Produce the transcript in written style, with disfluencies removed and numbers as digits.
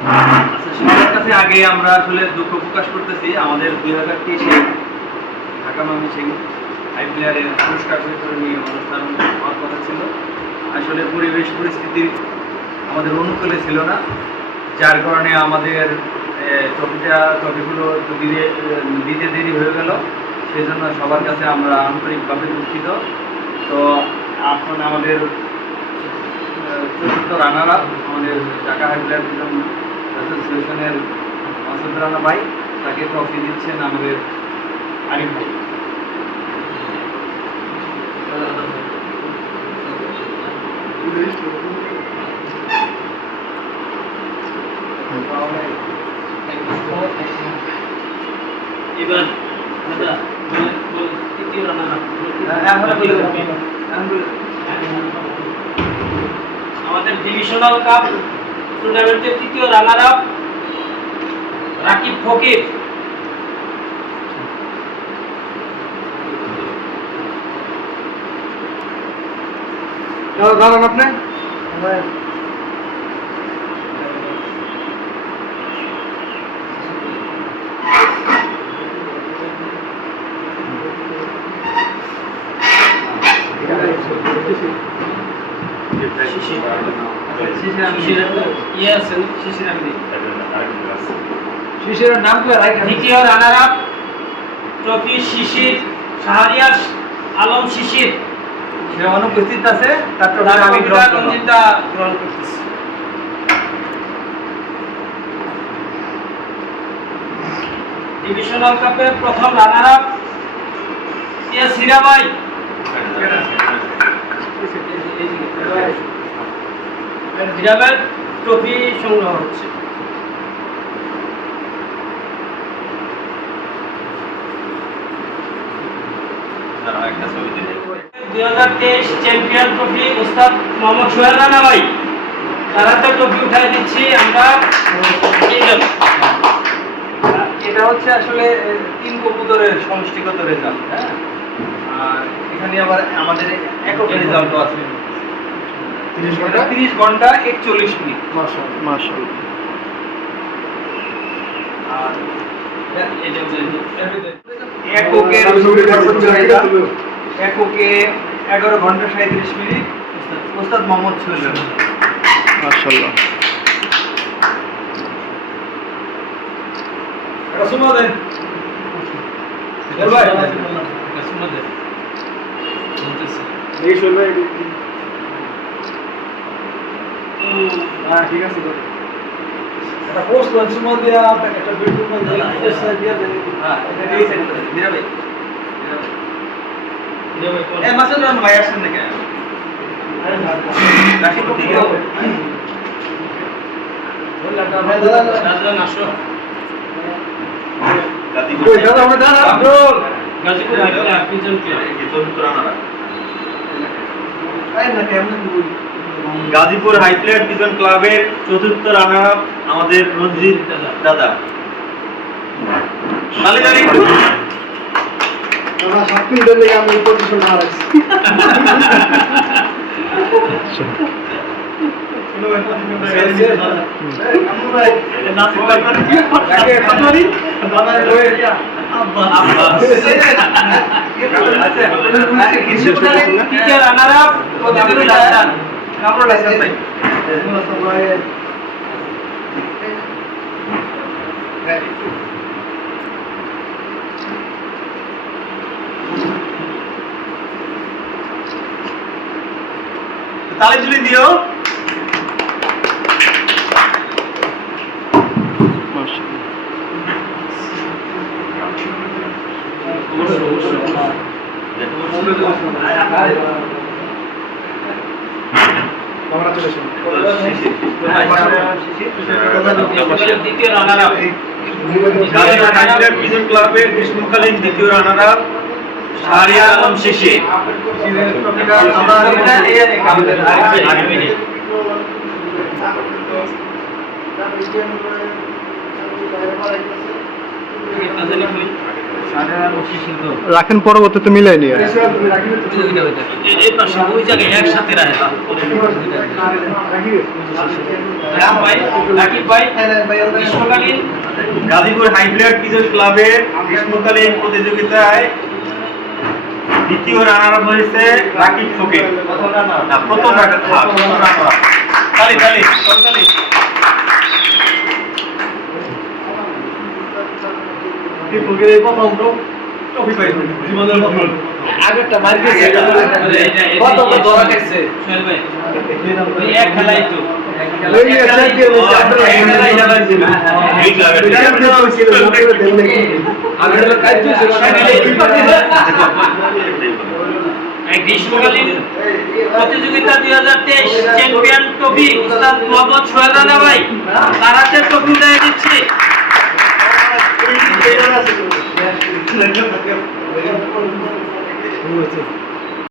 আচ্ছা, সবার কাছে আগে আমরা আসলে দুঃখ প্রকাশ করতেছি আমাদের 2023 ঢাকা ময়মনসিংহ হাই প্লেয়ারের পুরস্কার বিতরণী অনুষ্ঠান হওয়ার কথা ছিল। আসলে পরিবেশ পরিস্থিতি আমাদের অনুকূলে ছিল না, যার কারণে আমাদের ট্রফিগুলো দিতে দেরি হয়ে গেল। সেজন্য সবার কাছে আমরা আন্তরিকভাবে দুঃখিত। তো এখন আমাদের চতুর্থ রানার আপ আমাদের ঢাকা হাই প্লেয়ার অ্যাসোসিয়েশনের মাসুদ রানা ভাই, তাকে ট্রফি দিচ্ছেন আমাদের আরিফ ভাই। এবার আমাদের ডিভিশনাল কাপ টুর্নামেন্টের তৃতীয় রানার আপ রাকিব ফকির। দাঁড়ান আপনি। শিশিরের নাম কি? দ্বিতীয় রানার আপ ট্রফি শিশির শাহরিয়ার আলম শিশির, সে অনুপস্থিত আছে, তার রঞ্জিতা গ্রহণ করতেছে। ডিভিশনাল কাপের প্রথম রানার আপ সিরাবাই। সিরাবাই ট্রফি সংগ্রহ হচ্ছে। 2023 চ্যাম্পিয়ন ট্রফি উস্তাদ মোহাম্মদ সোহেল রানা ভাই, তারা তো ট্রফি উঠাই দিচ্ছি আমরা তিনজন। এটা হচ্ছে আসলে 3 কবুতরের সমষ্টিগত রেজাল্ট। হ্যাঁ, আর এখানে আবার আমাদের একক রেজাল্টও আছে। 30 ঘন্টা 41 মিনিট। মাশাআল্লাহ। আর এককে 11 ঘন্টা 37 মিনিট ওস্তাদ মোহাম্মদ সোহেল রানা। মাশাআল্লাহ। সুমা দেন ভাই, সুমা দেন এই শুনবে। হ্যাঁ, ঠিক আছে। একটা পোস্ট করছি মধ্যে একটা ভিডিও মধ্যে পোস্ট দিয়ে দেন। হ্যাঁ, এটা এই সেন্ড করে দিরা ভাই। এ মাসুদ রানা ভাই আসেন নাকি? আরে রাশি করতে গিয়ে রাজা নাশো গাজীপুর আব্দুল গাজীপুর আকিজন কে চতুর্থ রানার। আই না কেমন গাজীপুর হাই প্লেয়ার পিজন ক্লাবের চতুর্থ রানার আপ আমাদের রঞ্জিত দাদা। তালি তালি। আমরা সবকিছু দিলে আমি পজিশন হারাইছি। তালি তুলি দিও। দ্বিতীয় রানার আপ পিজন ক্লাবের গ্রীষ্মকালীন দ্বিতীয় রানার আপ শাহরিয়ার আলম শিশির। রাখেন পরবর্তীতে মিলাই নিয়ে তুমি রাখিবে তো এই পাশে ওই জায়গায় একসাথে রাখেন ভাই রাকিব ভাই গ্রীষ্মকালীন গাজীপুর হাইপ্লেয়ার কিজেল ক্লাবের গ্রীষ্মকালীন প্রতিযোগিতায় দ্বিতীয় রানার আপ হয়েছে রাকিব ফকির না প্রথম রানার তালি তালি তালি রাকিব ফকির এই প্রথম ট্রফি পাইছে জীবনের প্রথম আগেরটা মার গেছে কত ধরা খাইছে সোহেল ভাই ওই এক খেলাই তো ওই চ্যাম্পিয়ন আগের কাজ ছিল গ্রীষ্মকালীন প্রতিযোগিতা 2023 চ্যাম্পিয়ন ট্রফি উস্তাদ মোহাম্মদ সোহেল রানা ভাই তারাতে ট্রফি দিয়ে দিচ্ছে হয়েছে